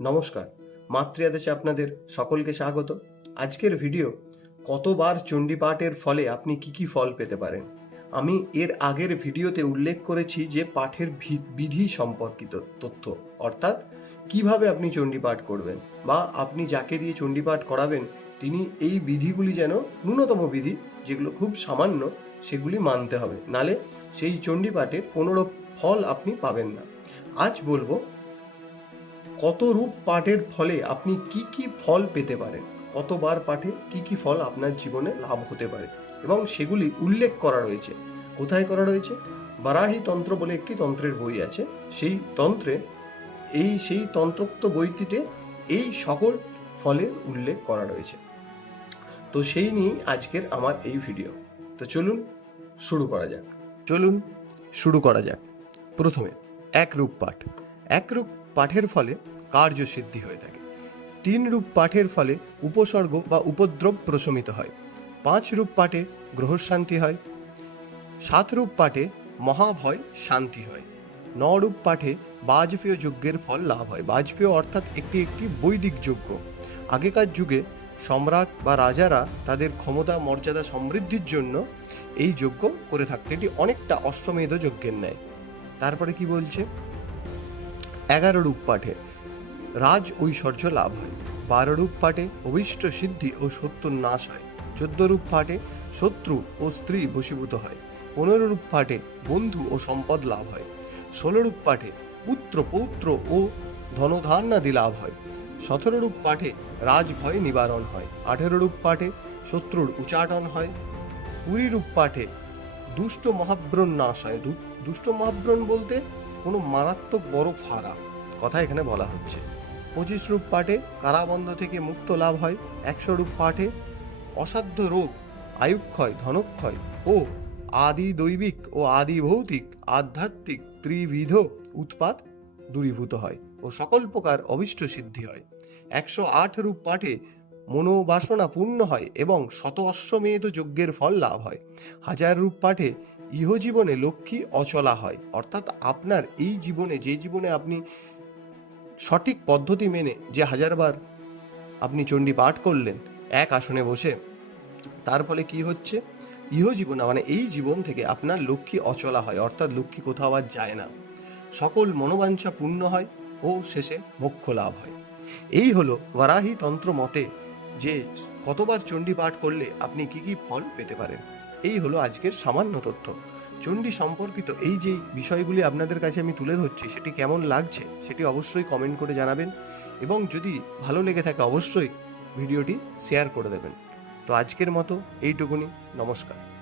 নমস্কার মাতৃয়াদেশে আপনাদের সকলকে স্বাগত। আজকের ভিডিও, কতবার চণ্ডীপাঠের ফলে আপনি কি কি ফল পেতে পারেন? আমি এর আগের ভিডিওতে উল্লেখ করেছি যে পাঠের বিধি সম্পর্কিত তথ্য, অর্থাৎ কীভাবে আপনি চণ্ডীপাঠ করবেন বা আপনি যাকে দিয়ে চণ্ডীপাঠ করাবেন, তিনি এই বিধিগুলি যেন ন্যূনতম বিধি, যেগুলো খুব সামান্য, সেগুলি মানতে হবে। নালে সেই চণ্ডীপাঠের কোনোরূপ ফল আপনি পাবেন না। আজ বলব কত রূপ পাঠের ফলে আপনি কি কি ফল পেতে পারেন? কতবার পাঠে কি কি ফল আপনার জীবনে লাভ হতে পারে? এবং সেগুলি উল্লেখ করা রয়েছে। কোথায় করা রয়েছে? বারাহি তন্ত্র বলে একটি তন্ত্রের বই আছে। সেই তন্ত্রে, এই সেই তন্ত্রোক্ত বইটিতে এই সকল ফলের উল্লেখ করা রয়েছে। তো সেই নিয়েই আজকের আমার এই ভিডিও। তো চলুন শুরু করা যাক। চলুন শুরু করা যাক। প্রথমে একরূপ পাঠ। একরূপ পাঠের ফলে কার্যসিদ্ধি হয়ে থাকে। তিন রূপ পাঠের ফলে উপসর্গ বা উপদ্রব প্রশমিত হয়। পাঁচ রূপ পাঠে গ্রহশান্তি হয়। সাত রূপ পাঠে মহাভয় শান্তি হয়। ন রূপ পাঠে বাজপেয় যজ্ঞের ফল লাভ হয়। বাজপেয় অর্থাৎ একটি একটি বৈদিক যজ্ঞ। আগেকার যুগে সম্রাট বা রাজারা তাদের ক্ষমতা, মর্যাদা সমৃদ্ধির জন্য এই যজ্ঞ করে থাকতেন। এটি অনেকটা অশ্বমেধ যজ্ঞের ন্যায়। তারপরে কি বলছে? এগারো রূপ পাঠে। রাজ ঐশ্বর্য লাভ হয়। বারো রূপ পাঠে অভিষ্ট সিদ্ধি ও শত্রুর নাশ হয়। চোদ্দ রূপ পাঠে শত্রু ও স্ত্রী বশীভূত হয়। পনেরো রূপ পাঠে বন্ধু ও সম্পদ লাভ হয়। ষোলো রূপ পাঠে পুত্র, পৌত্র ও ধনধান্যাদি লাভ হয়। সতেরো রূপ পাঠে রাজভয় নিবারণ হয়। আঠেরো রূপ পাঠে শত্রুর উচাটন হয়। কুড়ি রূপ পাঠে দুষ্ট মহাব্রণ নাশ হয়। দুষ্ট মহাব্রণ বলতে কোনো মারাত্মক বড় ফাড়া। কথা এখানে বলা হচ্ছে। পঁচিশ রূপ পাঠে কারাবন্ধ থেকে মুক্ত লাভ হয়, একশো রূপ পাঠে অসাধ্য রোগ, আয়ুক্ষয়, ধনক্ষয় ও আদি দৈবিক ও আদি ভৌতিক আধ্যাত্মিক ত্রিবিধ উৎপাত দূরীভূত হয় ও সকল প্রকার অভিষ্ট সিদ্ধি হয়। একশো আট রূপ পাঠে মনোবাসনা পূর্ণ হয় এবং শত অশ্বমেধ যজ্ঞের ফল লাভ হয়। হাজার রূপ পাঠে ইহজীবনে লক্ষ্মী অচলা হয়। অর্থাৎ আপনার এই জীবনে, যে জীবনে আপনি সঠিক পদ্ধতি মেনে যে হাজারবার আপনি চণ্ডী পাঠ করলেন, এক আসনে বসে, তার ফলে কি হচ্ছে? ইহজীবনে মানে এই জীবন থেকে আপনার লক্ষ্মী অচলা হয়। অর্থাৎ লক্ষ্মী কোথাও আর যায় না। সকল মনোবাঞ্ছা পূর্ণ হয় ও শেষে মোক্ষ লাভ হয়। এই হলো বারাহি তন্ত্র মতে যে কতবার চণ্ডী পাঠ করলে আপনি কি কি ফল পেতে পারেন? এই হলো আজকের সামান্য তথ্য। চণ্ডী সম্পর্কিত এই যে বিষয়গুলি আপনাদের কাছে আমি তুলে ধরছি, সেটি কেমন লাগছে সেটি অবশ্যই কমেন্ট করে জানাবেন এবং যদি ভালো লেগে থাকে অবশ্যই ভিডিওটি শেয়ার করে দেবেন। তো আজকের মতো এইটুকুনি, নমস্কার।